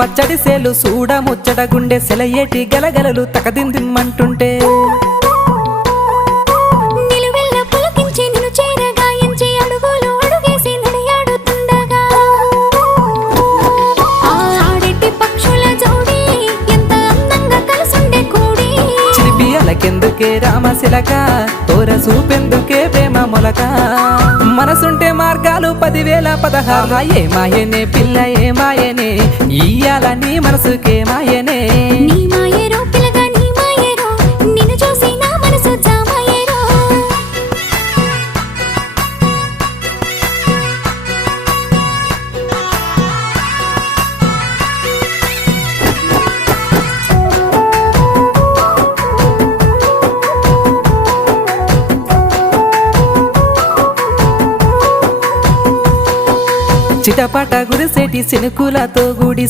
పచ్చడి సేలు సూడ ముచ్చట గుండె సెలయేటి గలగలలు తకదిందిమ్మంటుంటే నిలువెల్ల పులకించి నిన్ను చేరగాయించి అడుగులు అడుగేసి నడియాడుతుండగా ఆ ఆడెట్టి పక్షుల జోడి ఎంత అందంగా కలుసుండే కూడి చిలిపియలకెందుకే రామశిలక తోర చూపెందుకే ప్రేమ మొలక మనసుంటే మార్గాలు 10,016 ఏ మాయనే పిల్ల ఏ మాయనే ఇయ్యాల నీ మనసుకే మాయనే నీ మాయేరో పిల్లగా నీ మాయేరో నిన్ను చూసి నా మనసు జామాయేరో చిటపట గురిసేటి సినుకులతో గుడి